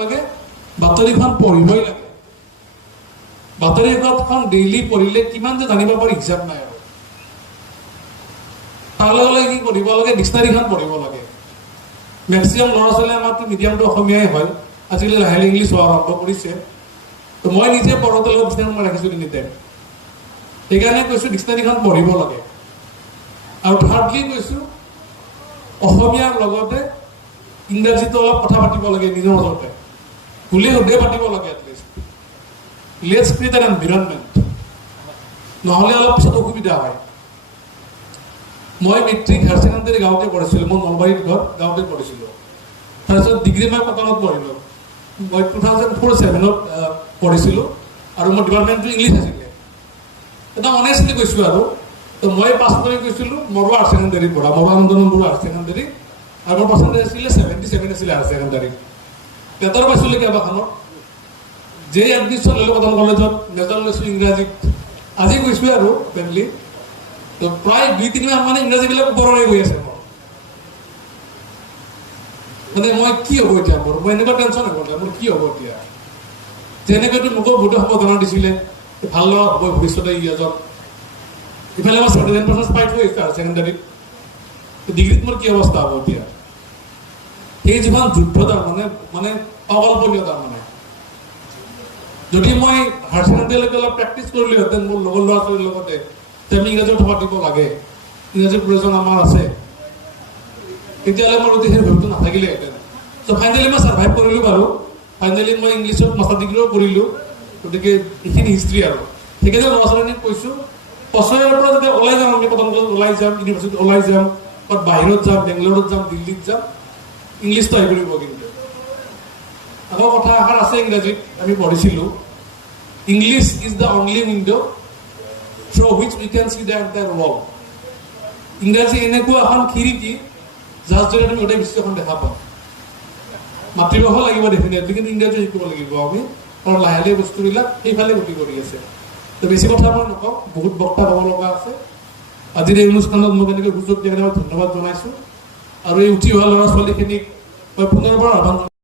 লাগে বাতৰিখন পঢ়িবই লাগে বাতৰিখন ডেইলি পঢ়িলে কিমান যে জানিব পাৰি হিচাপ নাই আৰু তাৰ লগে কি পঢ়িব লাগে ডিক্সনাৰীখন পঢ়িব লাগে মেক্সিমাম ল'ৰা ছোৱালীয়ে আমাৰতো মিডিয়ামটো অসমীয়াই হয় আজিকালি লাহে লাহে ইংলিছ হোৱা আৰম্ভ কৰিছে তো মই নিজে পঢ়োতে লগত ডিক্সনাৰী মই ৰাখিছোঁ তিনিতে সেইকাৰণে কৈছোঁ ডিক্সনাৰীখন পঢ়িব লাগে আৰু থাৰ্ডলি কৈছোঁ অসমীয়াৰ লগতে ইংৰাজীটো অলপ কথা পাতিব লাগে নিজৰ মাজতে ভুলে শুদ্ধে পাতিব লাগে at least let's create N environment নহ'লে অলপ পিছত অসুবিধা হয় মই মেট্ৰিক হায়াৰ ছেকেণ্ডেৰী গাঁৱতে পঢ়িছিলোঁ মই নলবাৰীত ঘৰ গাঁৱতে পঢ়িছিলোঁ তাৰপিছত ডিগ্ৰী মই কটনত পঢ়িলোঁ মই 2004-07 পঢ়িছিলোঁ আৰু মোৰ ডিপাৰ্টমেণ্টটো ইংলিছ আছিলে একদম অনেষ্টলি কৈছোঁ আৰু তো মই পাছ কৰি গৈছিলোঁ মৰুৱা হায়াৰ ছেকেণ্ডেৰীত পঢ়া মৰুৱা আনন্দন বৰুৱা হায়াৰ ছেকেণ্ডেৰী আৰু মোৰ পাৰ্চেণ্টেজ আছিলে 77 আছিলে হায়াৰ ছেকেণ্ডেৰী পেটৰ পাইছিলোঁ কেইবাখনত যে এডমিশ্যন ল'লোঁ কটন কলেজত মেজৰ লৈছোঁ ইংৰাজীত আজি কৈছোঁ আৰু ফেমিলি তো প্ৰায় 2-3 মাহ মানে ইংৰাজীবিলাক ওপৰলৈ গৈ আছে মোৰ মানে মই কি হ'ব এতিয়া মোৰ মই এনেকুৱা টেনশ্যন হ'ব মোৰ কি হ'ব এতিয়া যেনেকৈতো মোকো বহুতো সম্বোধনা দিছিলে ভাল ল'ৰা হ'ব ভৱিষ্যতে এজন ইফালে মই 79% পাই থৈ আহিছোঁ হায়াৰ ছেকেণ্ডেৰীত ডিগ্ৰীত মোৰ কি অৱস্থা হ'ব এতিয়া সেই যিখন যুদ্ধ তাৰমানে মানে অকল্পনীয় তাৰমানে যদি মই হায়াৰ ছেকেণ্ডেৰীলৈকে অলপ প্ৰেক্টিছ কৰিলোহেঁতেন মোৰ লগৰ ল'ৰা ছোৱালীৰ লগতে আমি ইংৰাজীত কথা পাতিব লাগে ইংৰাজীৰ প্ৰয়োজন আমাৰ আছে তেতিয়াহ'লে মোৰ গোটেই সেই ভয়টো নাথাকিলেহেঁতেন ত' ফাইনেলি মই ছাৰ্ভাইভ কৰিলোঁ বাৰু ফাইনেলি মই ইংলিছত মাষ্টাৰ ডিগ্ৰীও কৰিলোঁ গতিকে এইখিনি হিষ্ট্ৰী আৰু সেইকাৰণে ল'ৰা ছোৱালীক কৈছোঁ বছৰৰ পৰা যেতিয়া ওলাই যাম আমি কটন কলেজত ওলাই যাম ইউনিভাৰ্চিটিত ওলাই যাম ক'ত বাহিৰত যাম বেংগলোৰত যাম দিল্লীত যাম ইংলিছটো আহি পৰিব কিন্তু আকৌ কথা এষাৰ আছে ইংৰাজীত আমি পঢ়িছিলোঁ English is the only window' through which we can see the entire world ইংৰাজী এনেকুৱা এখন খিৰিকী যাৰ জৰিয়তে আমি গোটেই বিশ্বখন দেখা পাওঁ মাতৃভাষা লাগিব ডেফিনেটলি কিন্তু ইংৰাজী শিকিব লাগিব আমি কাৰণ লাহে লাহে বস্তুবিলাক সেইফালে গতি কৰি আছে তো বেছি কথা মই নকওঁ বহুত বক্তা পাব লগা আছে আজিৰ এই অনুষ্ঠানত মোক এনেকৈ সুযোগ দিয়াৰ কাৰণে মই ধন্যবাদ জনাইছোঁ আৰু এই উঠি অহা ল'ৰা ছোৱালীখিনিক মই পুনৰবাৰ আহ্বান